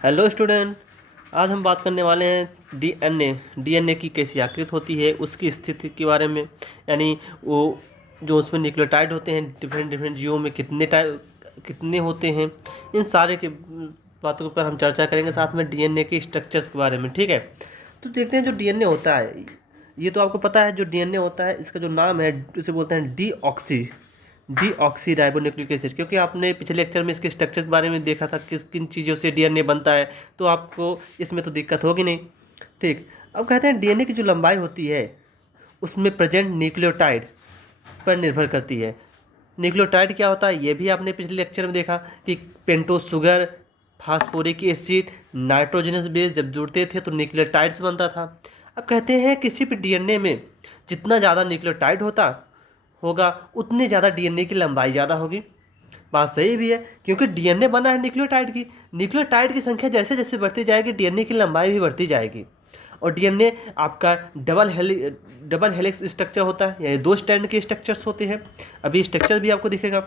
Hello student. आज हम बात करने वाले हैं डीएनए की कैसी आकृति होती है, उसकी स्थिति के बारे में। यानी वो जो उसमें न्यूक्लियोटाइड होते हैं, डिफरेंट डिफरेंट जीवों में कितने होते हैं, इन सारे के बातों पर हम चर्चा करेंगे, साथ में डीएनए के स्ट्रक्चर्स के बारे में। ठीक है, तो देखते हैं जो डीएनए होता है। ये तो आपको पता है, जो डीएनए होता है इसका जो नाम है उसे बोलते हैं डीऑक्सी राइबोन्यूक्लिक एसिड, क्योंकि आपने पिछले लेक्चर में इसके स्ट्रक्चर के बारे में देखा था किस किन चीज़ों से डीएनए बनता है, तो आपको इसमें तो दिक्कत होगी नहीं। ठीक, अब कहते हैं डीएनए की जो लंबाई होती है उसमें प्रेजेंट न्यूक्लियोटाइड पर निर्भर करती है। न्यूक्लियोटाइड क्या होता है ये भी आपने पिछले लेक्चर में देखा कि pentose sugar, phosphoric acid, nitrogenous base जब जुड़ते थे तो न्यूक्लियोटाइड्स बनता था। अब कहते हैं किसी भी डीएनए में जितना ज़्यादा न्यूक्लियोटाइड होगा उतनी ज़्यादा डीएनए की लंबाई ज़्यादा होगी। बात सही भी है, क्योंकि डीएनए बना है न्यूक्लियोटाइड की संख्या जैसे जैसे बढ़ती जाएगी डीएनए की लंबाई भी बढ़ती जाएगी। और डीएनए आपका डबल हेलिक्स स्ट्रक्चर होता है, यानी दो स्टैंड के स्ट्रक्चर्स होते हैं। अभी स्ट्रक्चर भी आपको दिखेगा।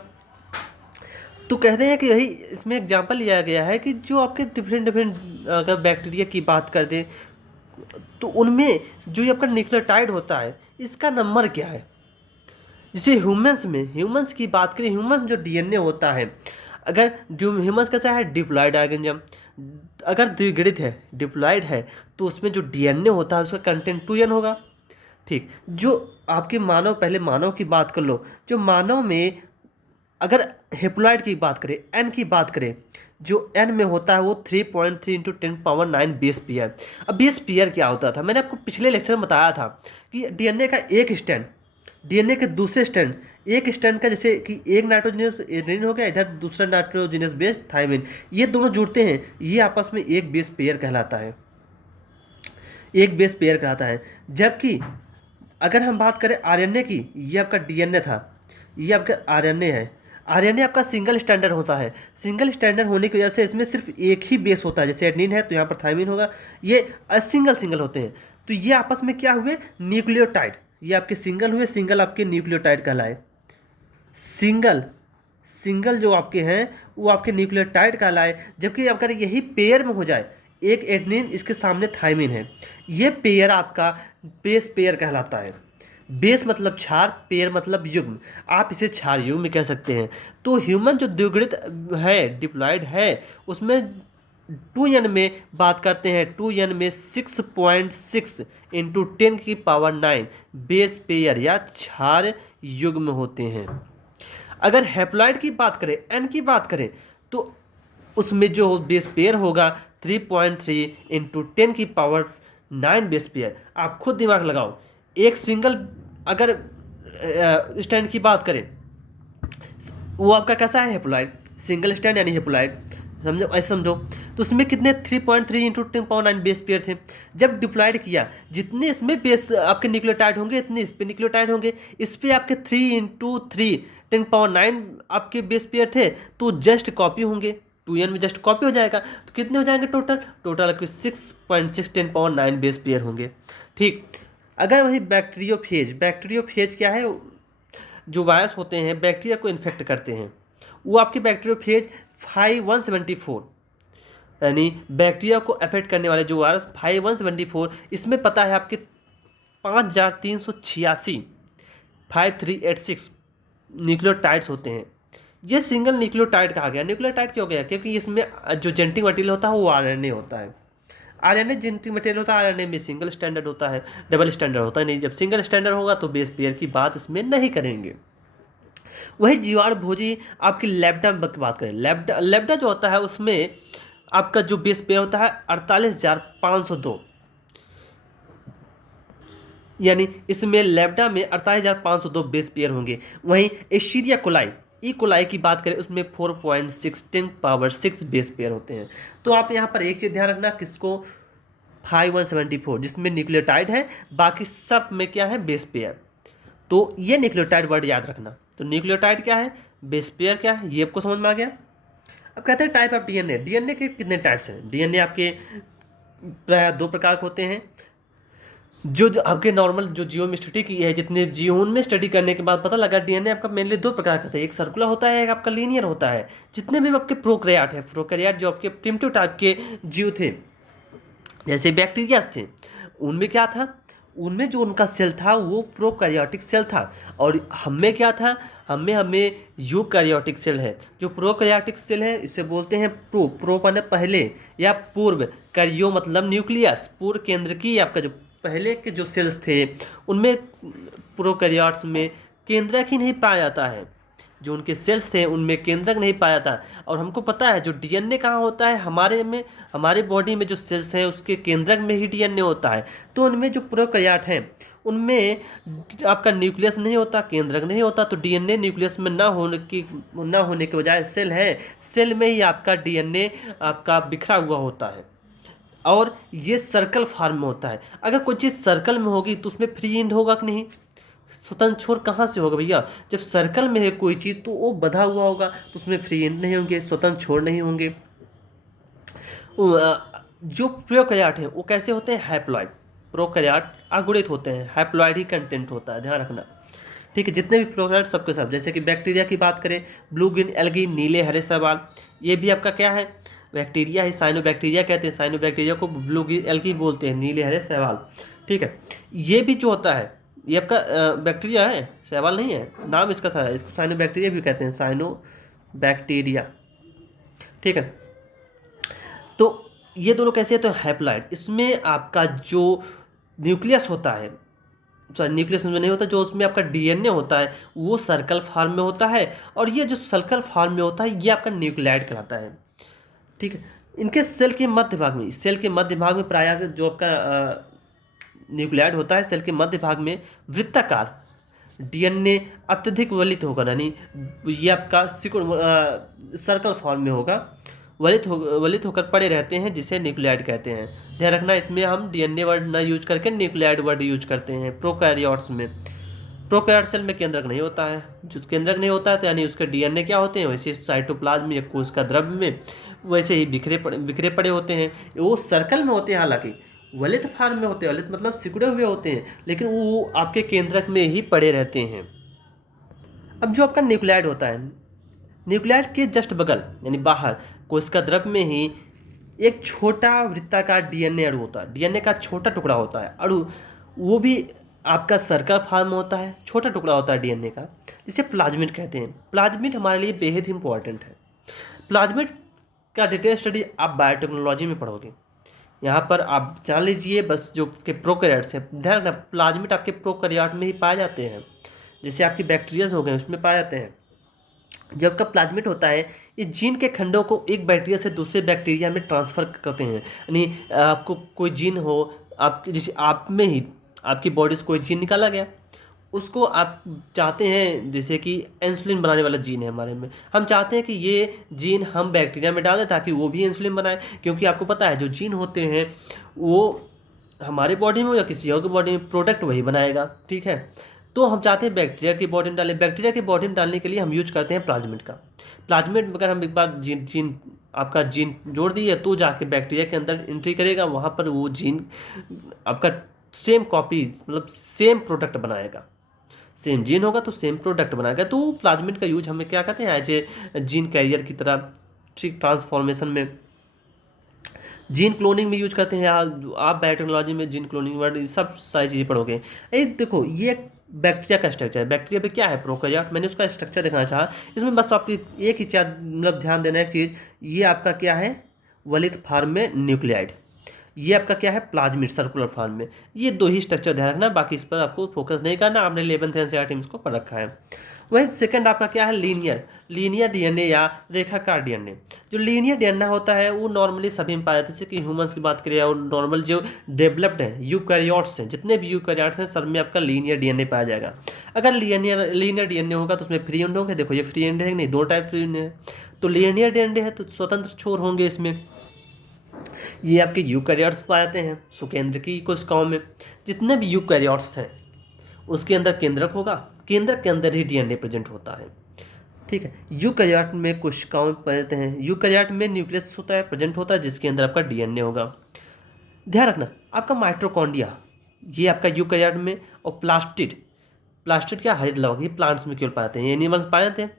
तो कहते हैं कि यही इसमें एग्जांपल लिया गया है कि जो आपके डिफरेंट डिफरेंट अगर बैक्टीरिया की बात कर दें तो उनमें जो ये आपका न्यूक्लियोटाइड होता है इसका नंबर क्या है। जैसे ह्यूमंस की बात करें, ह्यूमन जो डीएनए होता है, अगर जो ह्यूमंस कैसा है डिप्लॉयड ऑर्गेनिज्म, अगर द्विगणित है डिप्लॉयड है तो उसमें जो डीएनए होता है उसका कंटेंट 2n होगा। ठीक, जो आपके मानव, पहले मानव की बात कर लो, जो मानव में अगर हेप्लॉइड की बात करें, एन की बात करें, जो एन में होता है वो 3.3 इंटू 10 पावर 9 बेस पेयर। अब बेस पेयर क्या होता था, मैंने आपको पिछले लेक्चर में बताया था कि डीएनए का एक स्टैंड, डीएनए के दूसरे स्टैंड, एक स्टैंड का जैसे कि एक नाइट्रोजनस एडेनिन हो गया, इधर दूसरा नाइट्रोजनस बेस थाइमिन, ये दोनों जुड़ते हैं, ये आपस में एक बेस पेयर कहलाता है, एक बेस पेयर कहलाता है। जबकि अगर हम बात करें आरएनए की, ये आपका डीएनए था, ये आपका आरएनए है। आरएनए आपका सिंगल स्टैंडर्ड होता है, सिंगल स्टैंडर्ड होने की वजह से इसमें सिर्फ एक ही बेस होता है, जैसे एडनिन है तो यहाँ पर थाइमिन होगा, ये सिंगल सिंगल होते हैं। तो ये आपस में क्या हुए, न्यूक्लियोटाइड, ये आपके सिंगल हुए, सिंगल आपके न्यूक्लियोटाइड कहलाए। सिंगल सिंगल जो आपके हैं वो आपके न्यूक्लियोटाइड कहलाए। जबकि अगर यही पेयर में हो जाए, एक एडनिन इसके सामने थाइमिन है, ये पेयर आपका बेस पेयर कहलाता है। बेस मतलब क्षार, पेयर मतलब युग्म, आप इसे क्षार युग्म कह सकते हैं। तो ह्यूमन जो द्विगुणित है, डिप्लॉयड है, उसमें 2n में बात करते हैं, 2n में 6.6 इंटू 10 की पावर 9 बेस पेयर या क्षार युग्म होते हैं। अगर हैप्लॉइड की बात करें, एन की बात करें, तो उसमें जो बेस पेयर होगा 3.3 इंटू 10 की पावर 9 बेस पेयर। आप खुद दिमाग लगाओ, एक सिंगल अगर स्टैंड की बात करें, वो आपका कैसा है, हेप्लॉइड, सिंगल स्टैंड यानी हेप्लॉइड, समझो, ऐसे समझो। तो उसमें कितने 3.3 इंटू 10 पावर 9 बेस पेयर थे। जब डिप्लॉयड किया, जितने इसमें बेस आपके न्यूक्लियोटाइड होंगे इतने इस पे न्यूक्लियोटाइड होंगे, इस पे आपके 3 इंटू 3 10 पावर 9 आपके बेस पेयर थे, तो जस्ट कॉपी होंगे, 2n में जस्ट कॉपी हो जाएगा। तो कितने हो जाएंगे टोटल, आपके 6.6 10 पावर 9 बेस पेयर होंगे। ठीक, अगर वही बैक्टीरियोफेज क्या है, जो वायरस होते हैं बैक्टीरिया को इन्फेक्ट करते हैं, वो आपके बैक्टीरियोफेज 5174, यानी बैक्टीरिया को अफेक्ट करने वाले जो वायरस 5174, इसमें पता है आपके 5386 5386 न्यूक्लियोटाइड्स होते हैं। ये सिंगल न्यूक्लियोटाइड कहा गया। न्यूक्लियोटाइड क्यों गया, क्योंकि इसमें जो जेनेटिक मटेरियल होता है वो आरएनए होता है। आरएनए जेनेटिक मटेरियल होता है, आरएनए में सिंगल स्टैंडर्ड होता है, डबल स्टैंडर्ड होता है नहीं। जब सिंगल स्टैंडर्ड होगा तो बेस पेयर की बात इसमें नहीं करेंगे। वही जीवाणु भोजी आपकी लैम्डा की बात करें, लैम्डा जो होता है उसमें आपका जो बेस पेयर होता है 48,502, यानी इसमें लैम्डा में 48,502 बेस पेयर होंगे। वहीं एशीरिया कोलाई, ई कोलाई की बात करें उसमें 4.16 बेस पेयर होते हैं। तो आप यहाँ पर एक चीज़ ध्यान रखना, किसको, 5174 जिसमें न्यूक्लियोटाइड है, बाकी सब में क्या है, बेस पेयर। तो ये न्यूक्लियोटाइड वर्ड याद रखना। तो न्यूक्लियोटाइड क्या है, बेस पेयर क्या है, ये आपको समझ में आ गया। अब कहते हैं टाइप ऑफ डीएनए। डीएनए के कितने टाइप्स हैं, डीएनए आपके प्राय दो प्रकार के होते हैं। जो आपके नॉर्मल जो जियो में स्टडी की है, जितने जियो में स्टडी करने के बाद पता लगा डीएनए आपका मेनली दो प्रकार का होता है, एक सर्कुलर होता है, एक आपका लीनियर होता है। जितने भी आपके प्रोकैरियोट है, प्रोकैरियोट जो आपके प्रिमिटिव टाइप के जीव थे, जैसे बैक्टीरिया थे, उनमें क्या था, उनमें जो उनका सेल था वो प्रोकैरियोटिक सेल था। और हमें क्या था, हमें यूकैरियोटिक सेल है। जो प्रोकैरियोटिक सेल है इसे बोलते हैं प्रो माने पहले या पूर्व, कैरियो मतलब न्यूक्लियस, पूर्व केंद्र की। आपका जो पहले के जो सेल्स थे उनमें, प्रोकैरियोट्स में केंद्रक ही नहीं पाया जाता है। जो उनके सेल्स थे उनमें केंद्रक नहीं पाया जाता। और हमको पता है जो डीएनए कहाँ होता है, हमारे में, हमारे बॉडी में जो सेल्स हैं उसके केंद्रक में ही डीएनए होता है। तो उनमें जो प्रोकैरियोट हैं उनमें आपका न्यूक्लियस नहीं होता, केंद्रक नहीं होता। तो डीएनए न्यूक्लियस में ना होने के बजाय सेल है, सेल में ही आपका डीएनए आपका बिखरा हुआ होता है। और ये सर्कल फॉर्म में होता है। अगर कोई चीज़ सर्कल में होगी तो उसमें फ्री एंड होगा कि नहीं, स्वतंत्र छोर कहाँ से होगा भैया। जब सर्कल में है कोई चीज़ तो वो बंधा हुआ होगा, तो उसमें फ्री एंड नहीं होंगे, स्वतंत्र छोर नहीं होंगे। जो प्रोकैरियोट हैं वो कैसे होते हैं, हैप्लॉइड। प्रोकैरियोट अगुणित होते हैं, हैप्लॉइड ही कंटेंट होता है, ध्यान रखना। ठीक है, जितने भी प्रोकैरियोट सबके सब, जैसे कि बैक्टीरिया की बात करें, ब्लू ग्रीन एल्गी, नीले हरे शैवाल, ये भी आपका क्या है, बैक्टीरिया ही, साइनोबैक्टीरिया कहते हैं। साइनोबैक्टीरिया को ब्लू ग्रीन एल्गी बोलते हैं, नीले हरे शैवाल। ठीक है, ये भी जो होता है ये आपका बैक्टीरिया है, शैवाल नहीं है, नाम इसका था, इसको साइनोबैक्टीरिया भी कहते हैं, साइनोबैक्टीरिया। ठीक है, तो ये दोनों कैसे है, तो हैप्लॉइड। इसमें आपका जो न्यूक्लियस होता है, सॉरी न्यूक्लियस में नहीं होता, जो उसमें आपका डीएनए होता है वो सर्कल फॉर्म में होता है। और ये जो सर्कल फॉर्म में होता है ये आपका न्यूक्लियाइड कहलाता है। ठीक है, इनके सेल के मध्य भाग में, सेल के मध्य भाग में प्रायः जो आपका न्यूक्लियाइड होता है, सेल के मध्य भाग में वृत्ताकार डीएनए अत्यधिक वलित होगा, यानी ये आपका सर्कल फॉर्म में होगा, वलित होकर पड़े रहते हैं, जिसे न्यूक्लियाइड कहते हैं। ध्यान रखना, इसमें हम डीएनए वर्ड ना यूज करके न्यूक्लियाइड वर्ड यूज करते हैं प्रोकैरियोट्स में। प्रोकैरियोट सेल में केंद्रक नहीं होता है, जो केंद्रक नहीं होता है तो यानी उसके डीएनए क्या होते हैं, वैसे साइटोप्लाज्म या कोशिका द्रव्य में वैसे ही बिखरे पड़े होते हैं। वो सर्कल में होते हैं, हालांकि वलित फॉर्म में होते हैं, वलित मतलब सिकुड़े हुए होते हैं, लेकिन वो आपके केंद्रक में ही पड़े रहते हैं। अब जो आपका न्यूक्लियाइड होता है, न्यूक्लियाइड के जस्ट बगल यानी बाहर कोशिका द्रव्य में ही एक छोटा वृत्ताकार डीएनए अणु होता है, डीएनए का छोटा टुकड़ा होता है अणु, वो भी आपका सर्कल फॉर्म में होता है, छोटा टुकड़ा होता है डीएनए का, जिसे प्लाज्मिड कहते हैं। प्लाज्मिड हमारे लिए बेहद इंपॉर्टेंट है। प्लाज्मिड का डिटेल स्टडी आप बायोटेक्नोलॉजी में पढ़ोगे। यहाँ पर आप जान लीजिए बस, जो के प्रोकैरियोट्स हैं, ध्यान रखना प्लाज्मिड आपके प्रोकैरियोट में ही पाए जाते हैं, जैसे आपकी बैक्टीरियाज हो गए उसमें पाए जाते हैं। जब का प्लाज्मिड होता है, ये जीन के खंडों को एक बैक्टीरिया से दूसरे बैक्टीरिया में ट्रांसफ़र करते हैं। यानी आपको कोई जीन हो, आपके जैसे आप में ही आपकी बॉडी से कोई जीन निकाला गया, उसको आप चाहते हैं, जैसे कि इंसुलिन बनाने वाला जीन है हमारे में, हम चाहते हैं कि ये जीन हम बैक्टीरिया में डाल दें ताकि वो भी इंसुलिन बनाए। क्योंकि आपको पता है जो जीन होते हैं वो हमारे बॉडी में या किसी और की बॉडी में प्रोडक्ट वही बनाएगा। ठीक है, तो हम चाहते हैं बैक्टीरिया की बॉडी में डालें। बैक्टीरिया की बॉडी में डालने के लिए हम यूज करते हैं प्लाज्मिड का। प्लाज्मिड अगर हम एक बार आपका जीन जोड़ दिए तो जाके बैक्टीरिया के अंदर एंट्री करेगा, वहाँ पर वो जीन आपका सेम कॉपी मतलब सेम प्रोडक्ट बनाएगा। सेम जीन होगा तो सेम प्रोडक्ट बनाएगा। तो प्लाज्मिड का यूज हमें क्या कहते हैं, एज ए जीन कैरियर की तरह, ठीक, ट्रांसफॉर्मेशन में, जीन क्लोनिंग में यूज करते हैं। आप बायोटेक्नोलॉजी में जीन क्लोनिंग वर्ड सब सारी चीज़ें पढ़ोगे। देखो ये बैक्टीरिया का स्ट्रक्चर है। बैक्टीरिया पे क्या है, प्रोकैरियोट, मैंने उसका स्ट्रक्चर दिखाना चाहा। इसमें बस आपकी एक ही मतलब ध्यान देना एक चीज़, ये आपका क्या है, वलित फॉर्म में न्यूक्लियाइड, ये आपका क्या है, प्लाज्मिड सर्कुलर फॉर्म में। ये दो ही स्ट्रक्चर ध्यान रखना, बाकी इस पर आपको फोकस नहीं करना, आपने 11th एनसीईआरटी में इसको पढ़ रखा है। वहीं सेकंड आपका क्या है, लीनियर डीएनए या रेखाकार डीएनए। जो लीनियर डीएनए होता है वो नॉर्मली सभी में पाया जाता है, जैसे कि ह्यूमंस की बात करें और नॉर्मल जो डेवलप्ड हैं यूकैरियोट्स हैं, जितने भी यूकैरियोट्स हैं सब में आपका लीनियर डीएनए पाया जाएगा। अगर लीनियर डीएनए होगा तो उसमें फ्री एंड होंगे। देखो ये फ्री एंड है नहीं, दो टाइप फ्री एंड है। तो लीनियर डीएनए है तो स्वतंत्र छोर होंगे इसमें। ये आपके यूकैरियोट्स पाए जाते हैं सुकेंद्रकीय कोशिकाओं में। जितने भी यूकैरियोट्स हैं उसके अंदर केंद्रक होगा, केंद्रक के अंदर ही डीएनए प्रेजेंट होता है। ठीक है, यूकैरियोट में कोशिकाओं में पाए जाते हैं। यूकैरियोट में न्यूक्लियस होता है, प्रेजेंट होता है, जिसके अंदर आपका डीएनए होगा। ध्यान रखना आपका ये आपका यूकैरियोट में। और प्लास्टिड, प्लास्टिड क्या, हरित लवक, ये प्लांट्स में केवल पाए जाते हैं, एनिमल्स पाए जाते हैं,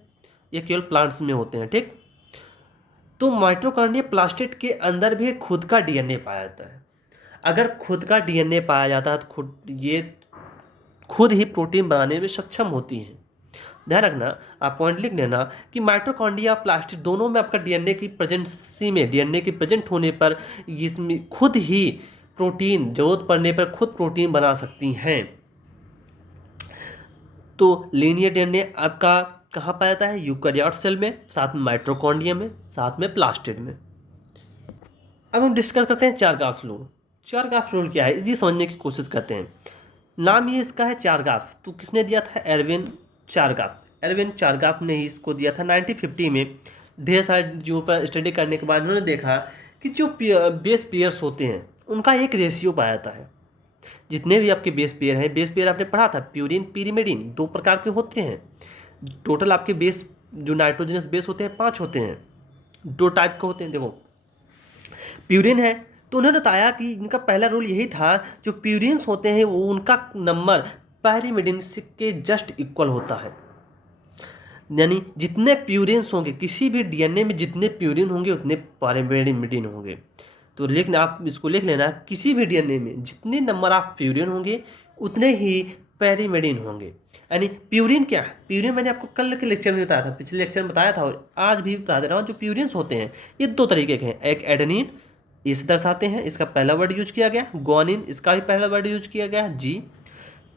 ये केवल प्लांट्स में होते हैं। ठीक, तो माइटोकॉन्ड्रिया प्लास्टिड के अंदर भी खुद का डीएनए पाया जाता है। अगर खुद का डीएनए पाया जाता है तो खुद ही प्रोटीन बनाने में सक्षम होती हैं। ध्यान रखना, आप पॉइंट लिख लेना कि माइटोकॉन्ड्रिया प्लास्टिड दोनों में आपका डीएनए की प्रेजेंसी में, डीएनए की प्रेजेंट होने पर इसमें खुद ही प्रोटीन, जरूरत पड़ने पर खुद प्रोटीन बना सकती हैं। तो लीनियर डीएनए आपका कहाँ पाया जाता है, यूकैरियोट सेल में, साथ में माइटोकॉन्ड्रिया में, साथ में प्लास्टिड में। अब हम डिस्कस करते हैं चारगाफ रूल। चारगाफ रूल क्या है, ये समझने की कोशिश करते हैं। नाम ये इसका है चारगाफ, तो किसने दिया था, एरविन चारगाफ। एरविन चारगाफ ने ही इसको दिया था 1950 में। ढेर सारे जीवों पर स्टडी करने के बाद उन्होंने देखा कि जो बेस पेयर्स होते हैं उनका एक रेशियो पाया जाता है। जितने भी आपके बेस पेयर हैं, बेस पेयर आपने पढ़ा था, प्यूरिन पिरिमिडिन, 2 प्रकार के होते हैं। टोटल आपके बेस जो नाइट्रोजनस बेस होते हैं 5 होते हैं, 2 टाइप के होते हैं। देखो प्यूरिन है, तो उन्होंने बताया कि इनका पहला रूल यही था, जो प्यूरिन्स होते हैं वो उनका नंबर पैरिमिडिन के जस्ट इक्वल होता है। यानी जितने प्यूरिन्स होंगे किसी भी डीएनए में, जितने प्यूरिन होंगे उतने पैरिमिडिन होंगे। तो लिखना, आप इसको लिख लेना, किसी भी डीएनए में जितने नंबर ऑफ प्यूरिन होंगे उतने ही पैरिमिडिन होंगे। यानी प्यूरिन क्या है, प्यूरिन मैंने आपको कल के लेक्चर में बताया था, पिछले लेक्चर में बताया था और आज भी बता दे रहा हूँ। जो प्यूरिन्स होते हैं ये 2 तरीके के हैं, एक एडेनिन, इस दर्शाते हैं, इसका पहला वर्ड यूज किया गया, ग्वानिन, इसका भी पहला वर्ड यूज किया गया जी।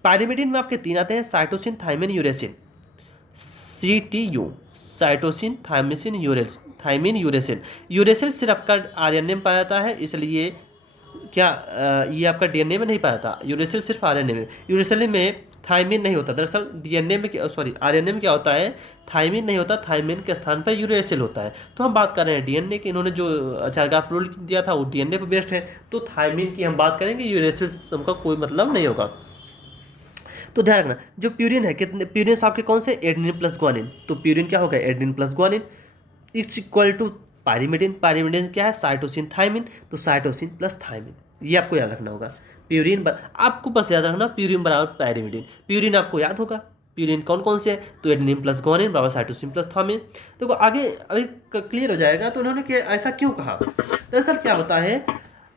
पायरिमिडिन में आपके 3 आते हैं, cytosine, thymine, यूरेसिन, CTU, cytosine, thymine, uracil. Uracil सिर्फ आपका आरएनए में पाया जाता है, इसलिए क्या ये आपका डीएनए में नहीं पाया जाता, यूरेसिल सिर्फ आरएनए में। यूरेसिल में थाइमिन नहीं होता, दरअसल डीएनए में आरएनए में क्या होता है, थाइमिन नहीं होता, थाइमिन के स्थान पर यूरेसिल होता है। तो हम बात कर रहे हैं डीएनए की, इन्होंने जो चारगाफ रूल दिया था वो डीएनए पर बेस्ड है, तो थाइमिन की हम बात करेंगे, यूरेसिल का कोई मतलब नहीं होगा। तो ध्यान रखना, जो प्यूरिन है, कितने प्यूरिन आपके कौन से, एडेनिन प्लस ग्वानिन। तो प्यूरिन क्या होगा, adenine plus guanine it's equal to pyrimidine. Pyrimidine क्या है, साइटोसिन थाइमिन, तो साइटोसिन प्लस थाइमिन, ये आपको याद रखना होगा। प्यूरिन आपको बस याद रखना, प्यूरिन बराबर पायरिमिडिन। प्यूरिन आपको याद होगा, प्यूरिन कौन कौन से है, तो एडेनिन प्लस ग्वानिन बराबर साइटोसिन प्लस थाइमिन। तो आगे अभी क्लियर हो जाएगा। तो उन्होंने ऐसा क्यों कहा, दरअसल क्या होता है,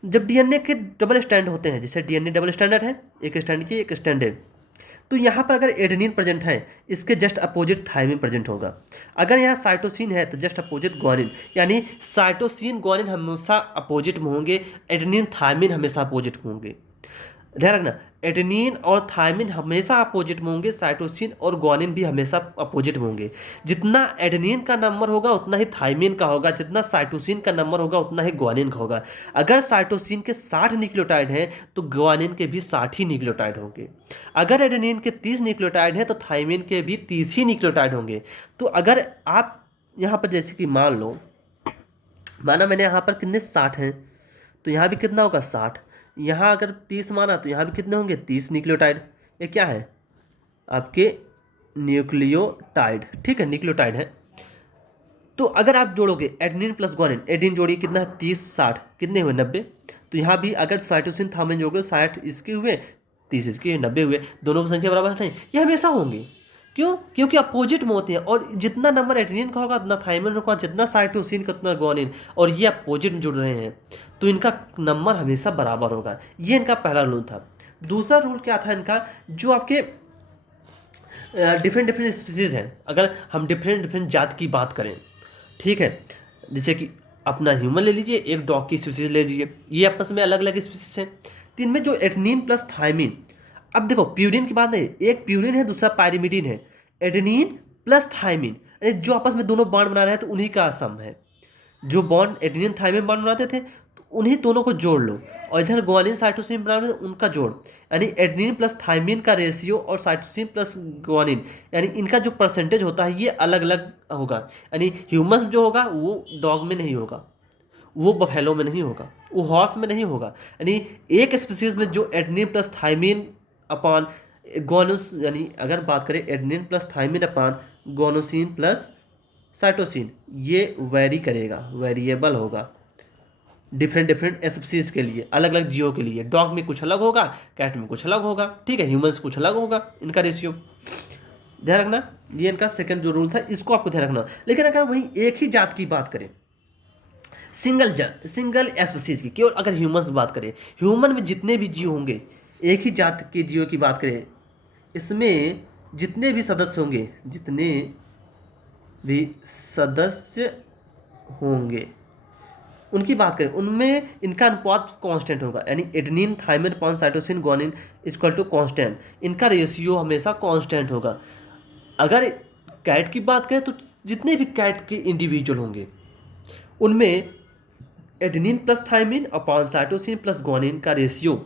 जब डीएनए के डबल स्टैंड होते हैं, जैसे डीएनए डबल स्टैंडर्ड है, एक स्टैंड एक स्टैंड है, तो यहाँ पर अगर एडेनिन प्रेजेंट है, इसके जस्ट अपोजिट थाइमिन प्रेजेंट होगा। अगर यहाँ साइटोसिन है तो जस्ट अपोजिट ग्वानिन, यानी साइटोसिन ग्वानिन हमेशा अपोजिट में होंगे, एडेनिन थाइमिन हमेशा अपोजिट में होंगे। ध्यान रखना, एडेनिन और थाइमिन हमेशा अपोजिट में होंगे, साइटोसिन और ग्वानिन भी हमेशा अपोजिट में होंगे। जितना एडेनिन का नंबर होगा उतना ही थाइमिन का होगा, जितना साइटोसिन का नंबर होगा उतना ही ग्वानिन का होगा। अगर साइटोसिन के 60 न्यूक्लियोटाइड हैं तो ग्वानिन के भी 60 ही न्यूक्लियोटाइड होंगे। अगर एडेनिन के 30 न्यूक्लियोटाइड हैं तो थाइमिन के भी 30 ही न्यूक्लियोटाइड होंगे। तो अगर आप यहाँ पर जैसे कि माना मैंने यहाँ पर कितने 60 हैं, तो यहाँ भी कितना होगा 60, यहाँ अगर 30 माना तो यहाँ भी कितने होंगे 30 न्यूक्लियोटाइड। ये क्या है, आपके न्यूक्लियोटाइड, ठीक है, न्यूक्लियोटाइड है। तो अगर आप जोड़ोगे एडेनिन प्लस ग्वानिन, एडेनिन जोड़िए कितना है 30 60 कितने हुए 90। तो यहाँ भी अगर साइटोसिन थाइमिन जोड़ोगे 60 इसके हुए, 30 इसके 90 हुए, दोनों की संख्या बराबर नहीं, ये हमेशा होंगे। क्यों, क्योंकि अपोजिट में होते हैं, और जितना नंबर एडेनिन का होगा उतना थाइमिन का होगा, जितना साइटोसिन का उतना ग्वानिन, और ये अपोजिट में जुड़ रहे हैं तो इनका नंबर हमेशा बराबर होगा। ये इनका पहला रूल था। दूसरा रूल क्या था इनका, जो आपके डिफरेंट डिफरेंट स्पीसीज हैं, अगर हम डिफरेंट डिफरेंट जात की बात करें, ठीक है, जैसे कि अपना ह्यूमन ले लीजिए, एक डॉग की स्पीसीज ले लीजिए, ये आपस में अलग अलग स्पीसीज हैं। तो इनमें जो एडेनिन प्लस थाइमिन, अब देखो प्यूरिन की बात नहीं, एक प्यूरिन है दूसरा पायरिमिडिन है, एडेनिन प्लस थाइमिन, यानी जो आपस में दोनों बॉन्ड बना रहे हैं तो उन्हीं का सम है। जो बॉन्ड एडेनिन थाइमिन बॉन्ड बनाते थे तो उन्हीं दोनों को जोड़ लो, और इधर ग्वानिन साइटोसिन बना रहे थे उनका जोड़, यानी एडेनिन प्लस थाइमिन का रेशियो और साइटोसिन प्लस ग्वानिन, यानी इनका जो परसेंटेज होता है ये अलग अलग होगा। यानी ह्यूमन जो होगा वो डॉग में नहीं होगा, वो बफेलो में नहीं होगा, वो हॉर्स में नहीं होगा। यानी एक स्पीसीज में जो एडेनिन प्लस थाइमिन अपॉन गोनोस, यानी अगर बात करें adenine plus thymine upon गोनोसिन plus cytosine, ये वेरी करेगा, वेरिएबल होगा। डिफरेंट डिफरेंट स्पीसीज के लिए, अलग अलग जीवों के लिए। डॉग में कुछ अलग होगा, कैट में कुछ अलग होगा, ठीक है, ह्यूमंस कुछ अलग होगा इनका रेशियो। ध्यान रखना, ये इनका सेकंड जो रूल था, इसको आपको ध्यान रखना। लेकिन अगर वही एक ही जात की बात करें, सिंगल स्पीसीज की, केवल अगर ह्यूमंस बात करें, ह्यूमन में जितने भी जीव होंगे, एक ही जात के जीवों की बात करें, इसमें जितने भी सदस्य होंगे, जितने भी सदस्य होंगे उनकी बात करें, उनमें इनका अनुपात कांस्टेंट होगा, यानी adenine thymine upon cytosine guanine equal to constant, इनका रेशियो हमेशा कांस्टेंट होगा। अगर कैट की बात करें तो जितने भी कैट के इंडिविजुअल होंगे उनमें adenine plus thymine upon cytosine plus guanine का रेशियो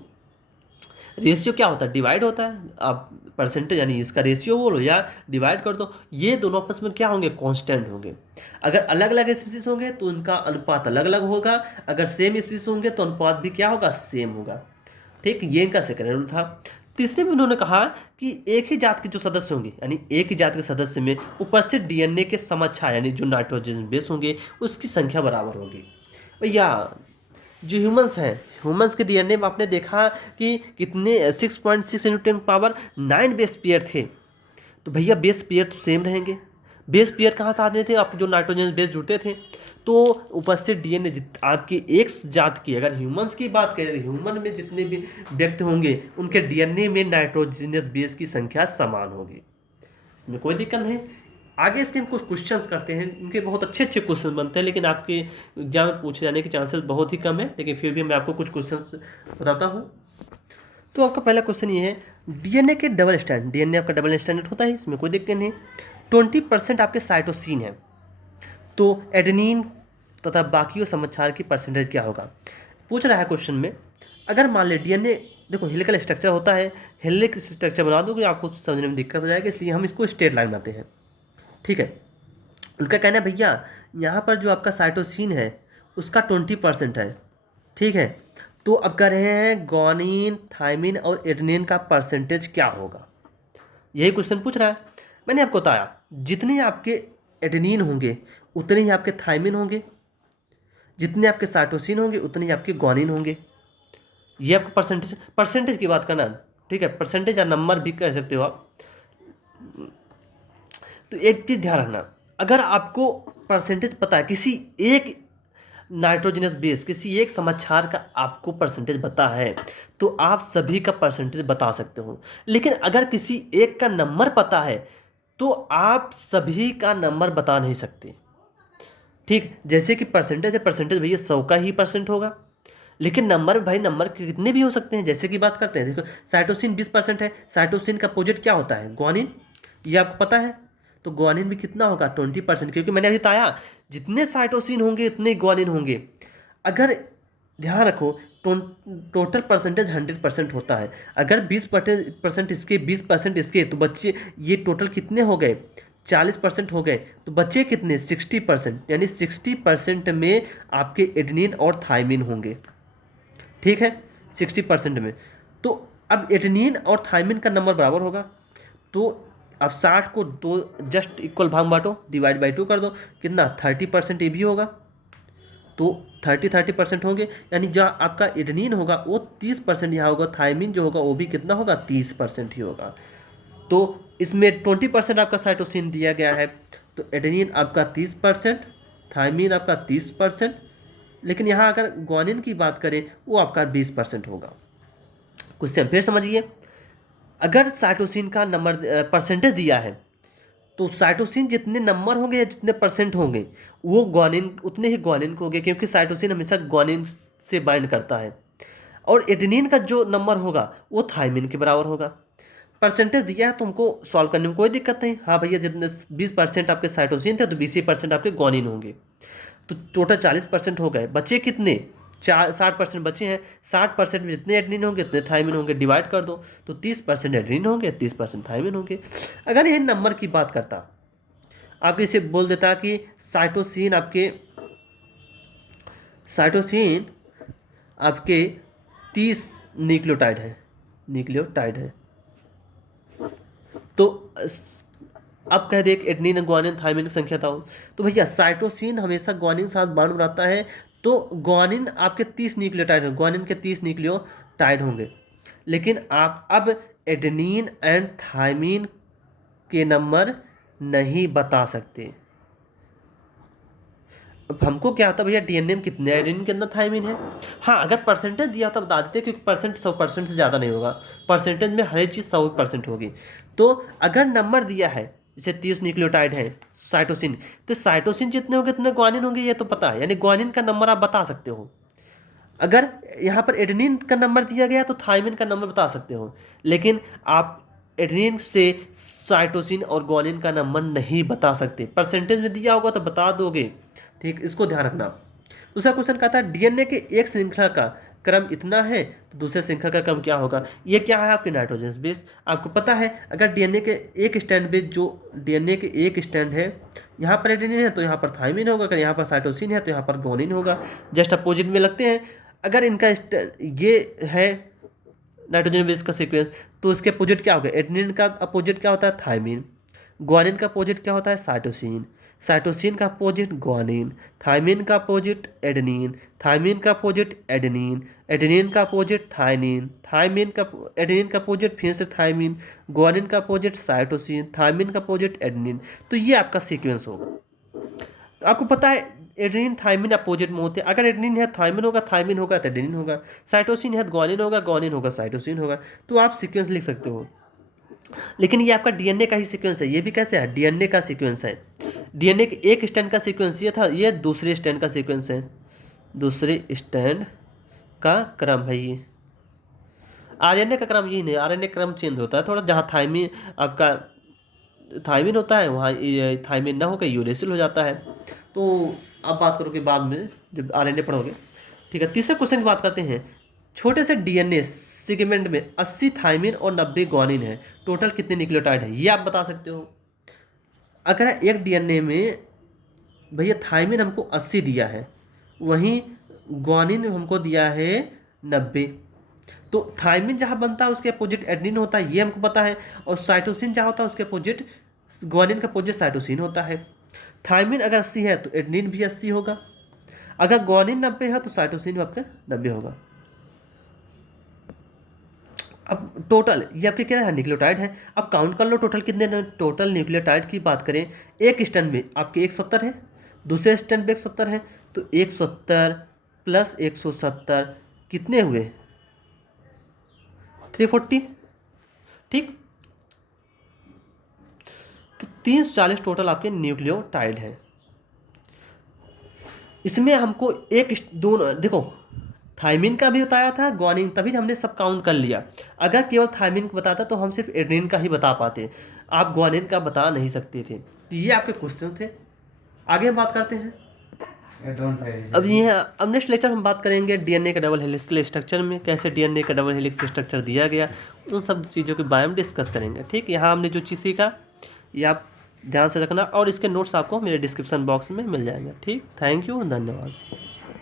क्या होता है, डिवाइड होता है। आप परसेंटेज यानी इसका रेशियो बोलो या डिवाइड कर दो, ये दोनों आपस में क्या होंगे, कांस्टेंट होंगे। अगर अलग अलग स्पीसीज होंगे तो उनका अनुपात अलग अलग होगा, अगर सेम स्पीसीज होंगे तो अनुपात भी क्या होगा, सेम होगा। ठीक, ये इनका सेकेंड रूल था। तीसरे में उन्होंने कहा कि एक ही जात के जो सदस्य होंगे, यानी एक ही जात के सदस्य में उपस्थित डीएनए के समच्छा यानी जो नाइट्रोजन बेस होंगे उसकी संख्या बराबर होगी। भैया जो ह्यूमंस हैं, ह्यूमंस के डीएनए में आपने देखा कि कितने 6.6 इंटू 10⁻9 बेस पेयर थे। तो भैया बेस पेयर तो सेम रहेंगे। बेस पेयर कहाँ से आते थे, आपके जो नाइट्रोजन बेस जुड़ते थे। तो उपस्थित डीएनए आपकी एक जात की, अगर ह्यूमंस की बात करें, ह्यूमन में जितने भी व्यक्ति होंगे उनके डीएनए में नाइट्रोजनस बेस की संख्या समान होगी, इसमें कोई दिक्कत नहीं। आगे इसके हम कुछ क्वेश्चंस करते हैं, इनके बहुत अच्छे अच्छे क्वेश्चन बनते हैं, लेकिन आपके एग्जाम में पूछे जाने के चांसेस बहुत ही कम है, लेकिन फिर भी मैं आपको कुछ क्वेश्चंस बताता हूँ। तो आपका पहला क्वेश्चन ये है, डीएनए के डबल स्टैंड, डीएनए आपका डबल स्टैंडर्ड होता है, इसमें कोई दिक्कत नहीं। 20% आपके साइटोसिन है, तो एडेनिन तथा बाकी समच्छार की परसेंटेज क्या होगा, पूछ रहा है क्वेश्चन में। अगर मान ले डीएनए, देखो हेलिकल स्ट्रक्चर होता है, हेलिकल स्ट्रक्चर बना दोगे आपको समझने में दिक्कत हो जाएगी, इसलिए हम इसको स्ट्रेट लाइन बनाते हैं, ठीक है। उनका कहना है भैया यहाँ पर जो आपका साइटोसिन है उसका 20% है, ठीक है। तो अब कह रहे हैं ग्वानिन, थाइमिन और एडेनिन का परसेंटेज क्या होगा, यही क्वेश्चन पूछ रहा है। मैंने आपको बताया जितने आपके एडेनिन होंगे उतने ही आपके थाइमिन होंगे, जितने आपके साइटोसिन होंगे उतने ही आपके ग्वानिन होंगे। ये आपका परसेंटेज की बात करना, ठीक है, परसेंटेज या नंबर भी कह सकते हो आप। तो एक चीज़ ध्यान रखना, अगर आपको परसेंटेज पता है, किसी एक नाइट्रोजनस बेस, किसी एक समक्षार का आपको परसेंटेज पता है तो आप सभी का परसेंटेज बता सकते हो। लेकिन अगर किसी एक का नंबर पता है तो आप सभी का नंबर बता नहीं सकते, ठीक। जैसे कि परसेंटेज है, परसेंटेज भैया 100 का ही परसेंट होगा, लेकिन नंबर भाई नंबर कितने भी हो सकते हैं। जैसे कि बात करते हैं, देखो साइटोसिन 20% है, साइटोसिन का अपोजिट क्या होता है, ग्वानिन, ये आपको पता है। तो ग्वानिन भी कितना होगा, 20%, क्योंकि मैंने अभी बताया जितने साइटोसिन होंगे उतने ग्वानिन होंगे। अगर ध्यान रखो टोटल परसेंटेज 100% होता है, अगर 20% इसके 20% इसके, तो बच्चे ये टोटल कितने हो गए, 40% हो गए, तो बच्चे कितने 60%, यानी 60% में आपके एडेनिन और थाइमिन होंगे, ठीक है, 60% में। तो अब एडेनिन और थाइमिन का नंबर बराबर होगा, तो अब 60 को दो जस्ट इक्वल भाग बांटो, डिवाइड बाई 2 कर दो, कितना 30% ये भी होगा, तो 30% होंगे, यानी जो आपका एडेनिन होगा वो 30% यहाँ होगा, थाइमिन जो होगा वो भी कितना होगा, 30% ही होगा। तो इसमें 20% आपका साइटोसिन दिया गया है, तो एडेनिन आपका 30%, थाइमिन आपका 30%, लेकिन यहाँ अगर ग्वानिन की बात करें वो आपका 20% होगा। क्वेश्चन फिर समझिए, अगर साइटोसिन का नंबर परसेंटेज दिया है तो साइटोसिन जितने नंबर होंगे या जितने परसेंट होंगे वो ग्वानिन उतने ही ग्वानिन को होंगे, क्योंकि साइटोसिन हमेशा ग्वानिन से बाइंड करता है। और एडेनिन का जो नंबर होगा वो थाइमिन के बराबर होगा। परसेंटेज दिया है, तुमको सॉल्व करने में कोई दिक्कत नहीं। हाँ भैया जितने 20% आपके साइटोसिन थे तो 20% आपके ग्वानिन होंगे, तो टोटल 40% हो गए, बचे कितने, 60% बचे हैं। 60% में जितने एडेनिन होंगे उतने थाइमिन होंगे, डिवाइड कर दो, तो 30% एडेनिन होंगे, 30% थाइमिन होंगे। अगर ये नंबर की बात करता, आप इसे बोल देता कि साइटोसिन आपके 30 न्यूक्लियोटाइड है, तो अब कह दे एडेनिन ग्वानिन थाइमिन की संख्या था, तो भैया साइटोसिन हमेशा ग्वानिन के साथ बॉन्ड बनाता है, तो ग्वानिन आपके 30 न्यूक्लियोटाइड होंगे, ग्वानिन के 30 न्यूक्लियोटाइड होंगे। लेकिन आप अब एडेनिन एंड थायमिन के नंबर नहीं बता सकते। अब हमको क्या होता है भैया, डीएनए में कितने एडेनिन के अंदर थायमिन है। हाँ, अगर परसेंटेज दिया तो बता देते, क्योंकि परसेंट 100% से ज़्यादा नहीं होगा, परसेंटेज में हर एक चीज़ 100% होगी। तो अगर नंबर दिया है जैसे 30 न्यूक्लियोटाइड है साइटोसिन, तो साइटोसिन जितने होंगे उतने ग्वानिन होंगे, ये तो पता है, यानी ग्वानिन का नंबर आप बता सकते हो। अगर यहाँ पर एडेनिन का नंबर दिया गया तो थायमिन का नंबर बता सकते हो, लेकिन आप एडेनिन से साइटोसिन और ग्वानिन का नंबर नहीं बता सकते। परसेंटेज में दिया होगा तो बता दोगे, ठीक, इसको ध्यान रखना। दूसरा क्वेश्चन कहता है डीएनए के एक श्रृंखला का क्रम इतना है तो दूसरे श्रृंखला का क्रम क्या होगा। ये क्या है, आपके नाइट्रोजन बेस। आपको पता है अगर डीएनए के एक स्टैंड बेस, जो डीएनए के एक स्टैंड है, यहाँ पर एडेनिन है तो यहाँ पर थायमिन होगा, अगर यहाँ पर साइटोसिन है तो यहाँ पर ग्वानिन होगा, जस्ट अपोजिट में लगते हैं। अगर इनका ये है नाइट्रोजन बेस का सीक्वेंस, तो इसके अपोजिट क्या होगा, एडेनिन का अपोजिट क्या होता है, थायमिन। ग्वानिन का अपोजिट क्या होता है, साइटोसिन। साइटोसिन का अपोजिट ग्वानिन। थायमिन का अपोजिट एडेनिन। थायमिन का अपोजिट एडेनिन। एडेनिन का अपोजिट थायमिन। थायमिन का एडेनिन का अपोजिट फिर से थायमिन। ग्वानिन का अपोजिट साइटोसिन। थायमिन का अपोजिट एडेनिन। तो ये आपका सीक्वेंस होगा। आपको पता है एडेनिन थायमिन अपोजिट में होते हैं। अगर एडेनिन है थायमिन होगा, थायमिन होगा तो एडेनिन होगा। साइटोसिन है तो ग्वानिन होगा, ग्वानिन होगा साइटोसिन होगा। तो आप सीक्वेंस लिख सकते हो। लेकिन ये आपका डीएनए का ही सीक्वेंस है। ये भी कैसे है, डीएनए का सीक्वेंस है। डीएनए के एक स्टैंड का सीक्वेंस ये था, ये दूसरे स्टैंड का सीक्वेंस है। दूसरे स्टैंड का क्रम है ये। आरएनए का क्रम यही नहीं, आरएनए क्रम चेंज होता है थोड़ा। जहाँ थायमिन आपका थायमिन होता है वहाँ थायमिन ना होकर यूरेसिल हो जाता है। तो अब बात करोगे बाद में जब आरएनए पढ़ोगे, ठीक है। तीसरे क्वेश्चन की बात करते हैं। छोटे से डीएनए सेगमेंट में 80 थायमिन और 90 ग्वानिन है, टोटल कितने न्यूक्लियोटाइड है, ये आप बता सकते हो। अगर एक डीएनए में भैया थायमिन हमको 80 दिया है, वहीं ग्वानिन हमको दिया है 90, तो थायमिन जहाँ बनता है उसके अपोजिट एडेनिन होता है, ये हमको पता है। और साइटोसिन जहाँ होता है उसके अपोजिट ग्वानिन का अपोजिट साइटोसिन होता है। थायमिन अगर 80 है तो एडेनिन भी 80 होगा। अगर ग्वानिन 90 है तो साइटोसिन आपका 90 होगा। अब टोटल ये आपके क्या है, न्यूक्लियोटाइड है। अब काउंट कर लो टोटल कितने। टोटल न्यूक्लियोटाइड की बात करें, एक स्टैंड में आपके 170 है, दूसरे स्टैंड में 170 है, तो 170 प्लस 170 कितने हुए, 340, ठीक। तो 340 टोटल आपके न्यूक्लियोटाइड है। इसमें हमको एक दोनों देखो, थायमिन का भी बताया था, ग्वानिन, तभी हमने सब काउंट कर लिया। अगर केवल थायमिन को बताता तो हम सिर्फ एडेनिन का ही बता पाते, आप ग्वानिन का बता नहीं सकते थे। तो ये आपके क्वेश्चन थे। आगे हम बात करते हैं। अब नेक्स्ट लेक्चर हम बात करेंगे डीएनए का डबल हेलिक्स के स्ट्रक्चर में, कैसे डीएनए का डबल हेलिक्स स्ट्रक्चर दिया गया, उन सब चीज़ों के बारे में डिस्कस करेंगे, ठीक। यहाँ हमने जो चीज़ सीखा ये आप ध्यान से रखना, और इसके नोट्स आपको मेरे डिस्क्रिप्शन बॉक्स में मिल जाएंगे, ठीक। थैंक यू, धन्यवाद।